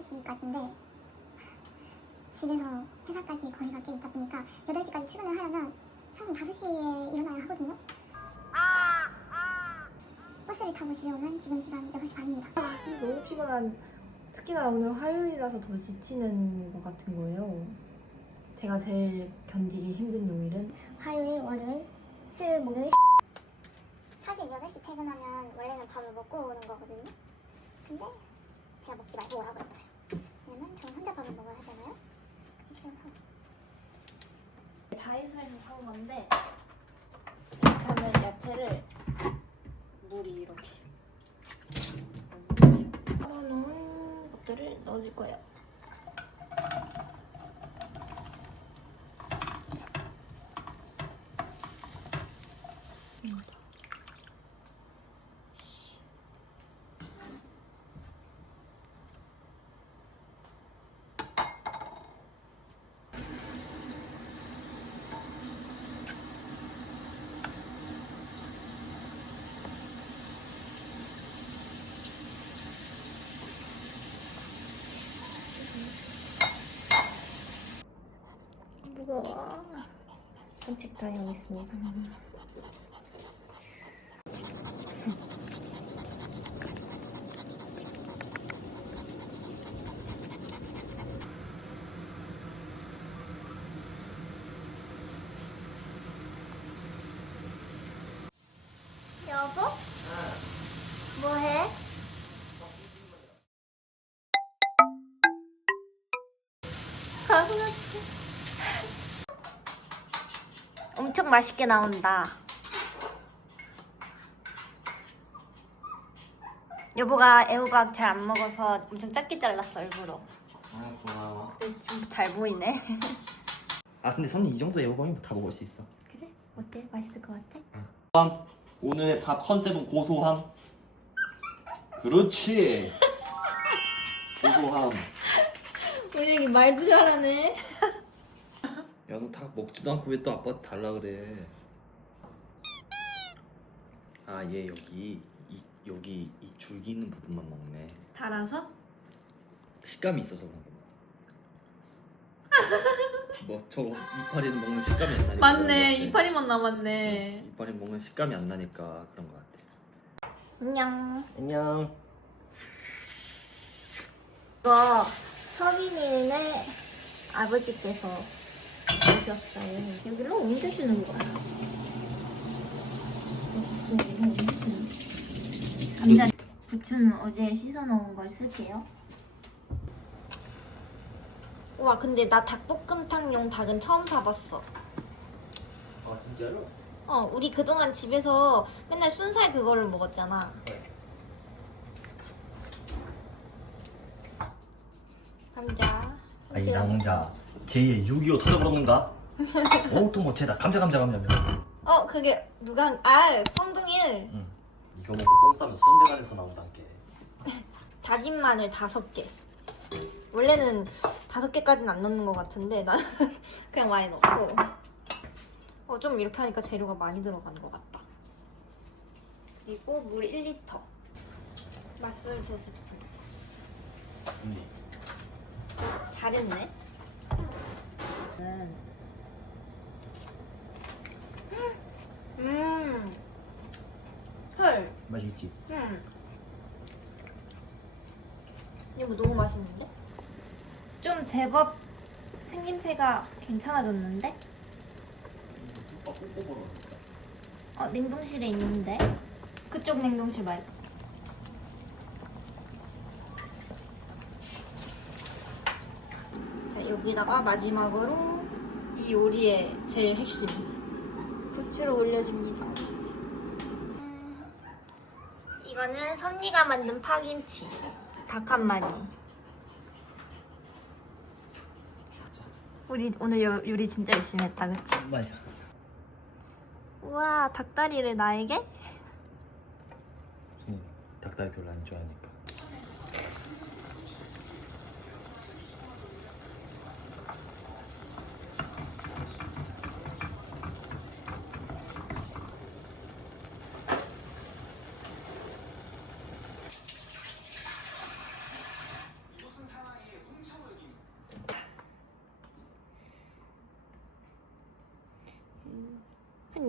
8시까지인데 집에서 회사까지 거리가 꽤 있다 보니까 8시까지 출근을 하려면 항상 5시에 일어나야 하거든요. 버스를 타고 집에 오면 지금 시간 6시 반입니다. 아, 진짜 너무 피곤한 특히나 오늘 화요일이라서 더 지치는 것 같은 거예요. 제가 제일 견디기 힘든 요일은 화요일, 월요일, 수요일, 목요일 사실 8시 퇴근하면 원래는 밥을 먹고 오는 거거든요. 근데 제가 먹지 말고 오라고 했어요. 왜냐면 저는 혼자 밥을 먹어야 하잖아요. 그게 싫어서. 다이소에서 산 건데 이렇게 하면 야채를 물이 이렇게 넣어놓은 것들을 넣어줄 거예요. 무거워. 산책 다녀오겠습니다. 여보? 뭐해? 엄청 맛있게 나온다. 여보가 애호박 잘 안 먹어서 엄청 작게 잘랐어 일부러. 아 고마워. 근데 좀잘 보이네. 아 근데 선님 이 정도 애호박이면 다 먹을 수 있어. 그래? 어때? 맛있을 것 같아? 밥 오늘의 밥 컨셉은 고소함. 그렇지. 고소함. 우리 애기 말도 잘하네. 야 너 다 먹지도 않고 왜 또 아빠한테 달라 그래? 아 얘 여기 이 여기 이 줄기 있는 부분만 먹네. 달아서? 식감이 있어서 그런 거. 뭐 저거 이파리는 먹는 식감이 안 나니까. 그런 맞네 같아. 이파리만 남았네 이파리 먹는 식감이 안 나니까 그런 거 같아. 안녕. 안녕. 이거 서민이네 아버지께서 오셨어요. 여기로 옮겨주는 거야. 감자 부추는 어제 씻어놓은 걸 쓸게요. 와 근데 나 닭볶음탕용 닭은 처음 사봤어. 아 진짜로? 어 우리 그동안 집에서 맨날 순살 그거를 먹었잖아. 네. 감자. 손질하고. 남자 제2의 6.25 터져버렸는가? 어또 뭐 쟤다 감자 감자 감자 어 그게 누가 한- 아 성동일 응 이거 먹고 똥 싸면 수원대관에서 나온다게 다진 마늘 다섯 개. 원래는 다섯 개까지는 안 넣는 것 같은데 난 그냥 많이 넣고. 어 좀 이렇게 하니까 재료가 많이 들어간 것 같다. 그리고 물 1리터. 맛술 두 스푼. 언니 잘했네. 음. 헐. 맛있지? 음. 이거 너무 맛있는데? 좀 제법 생김새가 괜찮아졌는데? 어, 냉동실에 있는데? 그쪽 냉동실 말고. 자, 여기다가 마지막으로 이 요리의 제일 핵심. 부추를 올려줍니다. 이거는 선니가 만든 파김치. 닭 한 마리. 우리 오늘 요, 요리 진짜 열심히 했다, 그치? 맞아 우와, 닭다리를 나에게? 응 닭다리 별로 안 좋아하니까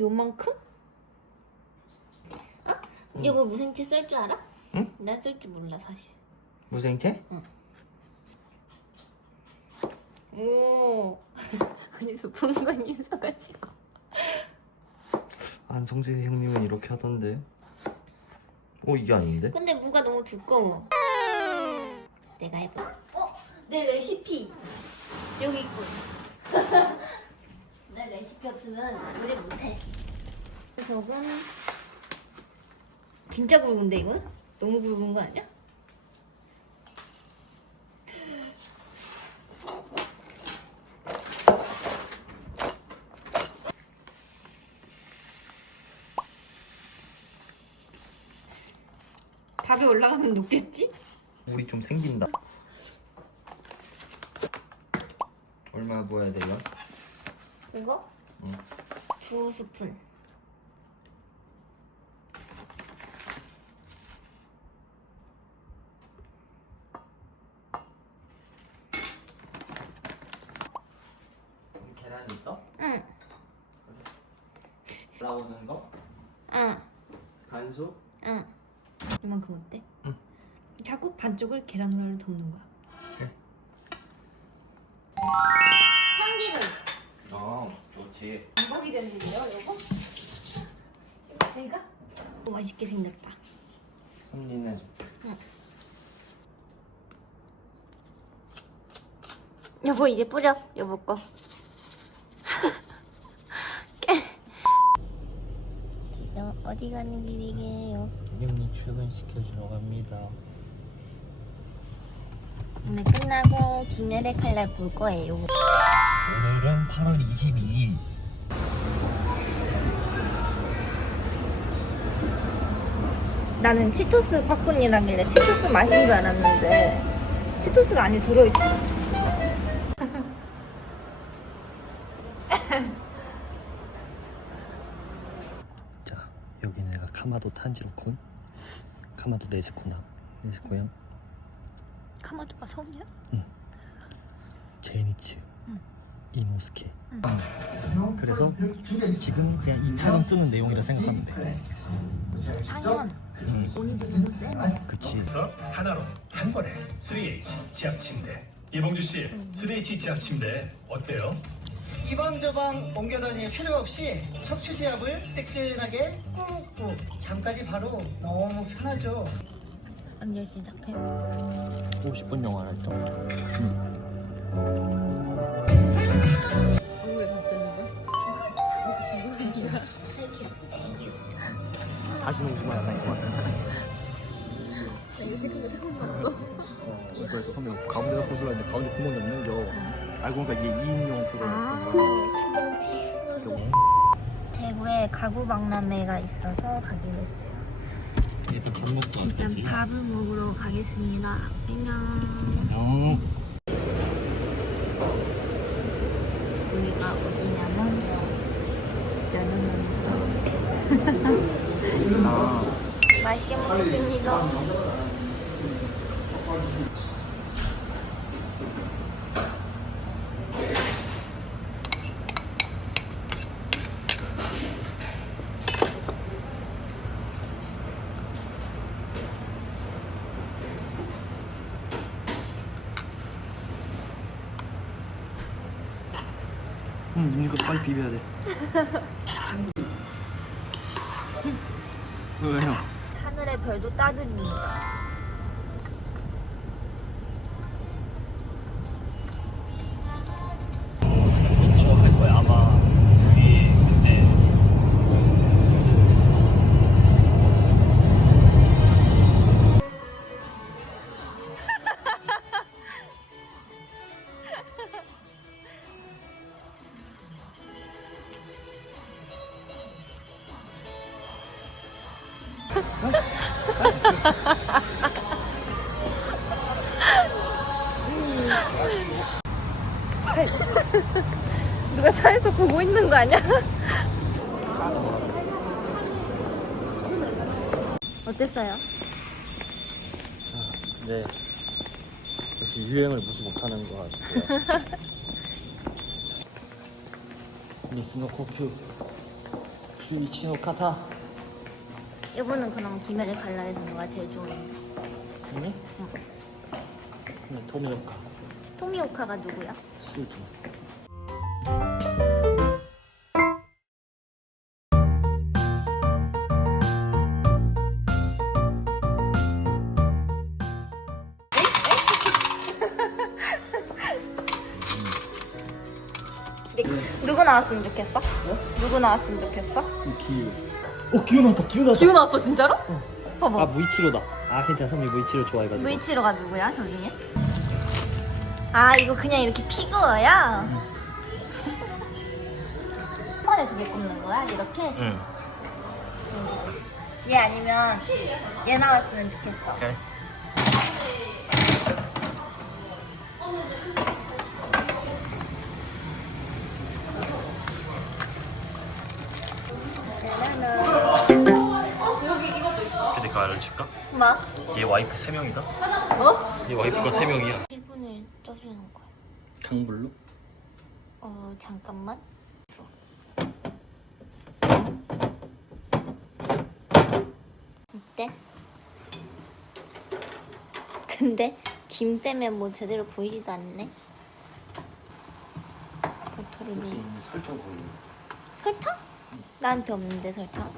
요만큼? 어? 이거 무생채 썰 줄 알아? 응? 난썰줄 몰라 사실. 무생채? 오. 어디서 본건 있어가지고. 안성재 형님은 이렇게 하던데. 어 이게 아닌데? 근데 무가 너무 두꺼워. 내가 해볼. 어, 내 레시피 여기 있고. 내 레시피 없으면 요리 못해. 저건 진짜 굵은데 이건? 너무 굵은 거 아니야? 밥이 올라가면 녹겠지? 물이 좀 생긴다. 얼마 부어야 돼요? 이거? 응. 두 스푼. 계란 있어? 응, 올라오는 거? 응, 간수? 응. 이만큼 어때? 응. 자꾸 반쪽을 계란 후라이로 덮는 거야. 어 좋지. 방법이 되는데요? 제가? 오, 맛있게 생겼다. 언니는 여보 이제 뿌려, 여보 거. 지금 어디 가는 길이게요? 형님 출근시켜주러 갑니다. 오늘 끝나고 김열의 칼날 볼 거예요. 오늘은 8월 22일. 나는 치토스 팝콘이라길래 치토스 맛인 줄 알았는데 치토스가 안에 들어있어. 자 여기는 내가 카마도 탄지로쿤, 카마도 네즈코나, 네즈코형, 카마도가 성이야? 제니츠, 응. 이노스케. 그래서 지금 그냥 2차전 뜨는 내용이라 생각하면 돼. 오니지도 세네. 그치. 그래서 하나로 한 번에 3H 지압 침대. 이봉주 씨, 3H 지압 침대 어때요? 이방저방 옮겨다닐 필요 없이 척추 지압을 뜨끈하게 꾹꾹 잠까지 바로 너무 편하죠. 언제 시작해? 50분 영화 할 때부터. 왜 갔다는 거야? 다시는 오지 마야 할것 같아. 이렇게 큰 거 처음 봤어. 그래서 선배 가운데다 꽂으려 했는데 가운데 구멍이 없는 겨. 알고 보니까 이게 2인용 그거였던 거야. 대구에 가구 박람회가 있어서 가기로 했어요. 일단 밥 먹고 일단 밥을 먹으러 가겠습니다. 안녕. 안녕. 여기가 어디냐면 아, 맛있게 먹겠습니다. 응, 이거 빨리 비벼야 돼. 왜요? 하늘의 별도 따드립니다. 누가 차에서 보고 있는 거 아니야? 어땠어요? 네. 역시 유행을 무시 못하는 것 같고요. 미스노 코큐 스위치노 카타. 이거는 그럼 김해를 갈라 해서 누가 제일 좋아했나? 아니? 근데 토미오카 토미오카가 누구야? 수주. 누구 나왔으면 좋겠어? 누구 나왔으면 좋겠어? 기우. 어 기우 나왔다. 기우 나왔다. 기우 나왔어 진짜로? 봐봐 아 무이치로다. 아 괜찮아. 선미 무이치로 좋아해가지고. 무이치로가 누구야 저 중에? 아 이거 그냥 이렇게 피규어야? 한 번에 두 개 꼽는 거야 이렇게? 응. 얘 아니면 얘 나왔으면 좋겠어 오케이. 얘 와이프 3명이다? 뭐? 얘 와이프가 3명이야 1분을 떠주는 거야 강블루? 어 잠깐만 어때? 근데 김 때문에 뭐 제대로 보이지도 않네 버터를 혹시 넣 설정 보이니? 설탕? 나한테 없는데 설탕